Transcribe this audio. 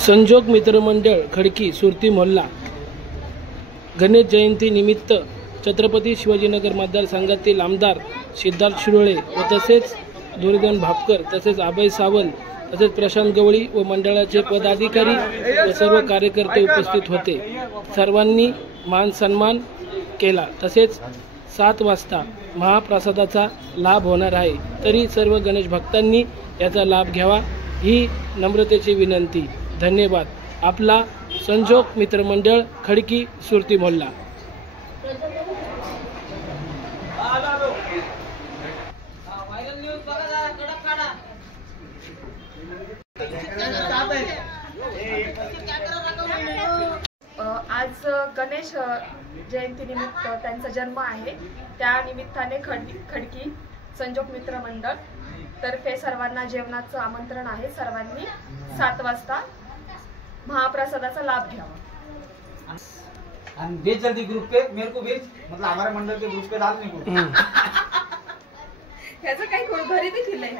संजोग मित्रमंडळ खडकी सुरती मोहल्ला गणेश जयंती निमित्त छत्रपती शिवाजीनगर मतदारसंघातील आमदार सिद्धार्थ शिरोळे व तसेच दुर्योधन भापकर तसेच अभय सावंत तसेच प्रशांत गवळी व मंडळाचे पदाधिकारी व सर्व कार्यकर्ते उपस्थित होते। सर्वांनी मान सन्मान केला। तसेच 7 वाजता महाप्रसादाचा लाभ होणार आहे, तरी सर्व गणेश भक्तांनी याचा लाभ घ्यावा ही नम्रतेची विनंती। धन्यवाद। आपला संजोग मित्रमंडळ खडकी सुरती मोहल्ला। आज गणेश जयंती निमित्त त्यांचा जन्म आहे, त्या निमित्ताने खडकी संजोग मित्र मंडळ तर्फे सर्वांना जेवणाचं आमंत्रण आहे। सर्वांनी 7 वाजता महाप्रसादाचा लाभ घ्यावा। और भेज जल्दी ग्रुप पे, मेरे को भेज, मतलब हमारे मंडल के ग्रुप पे डाल नहीं को। ह्याचं काही घरी देखील नाही।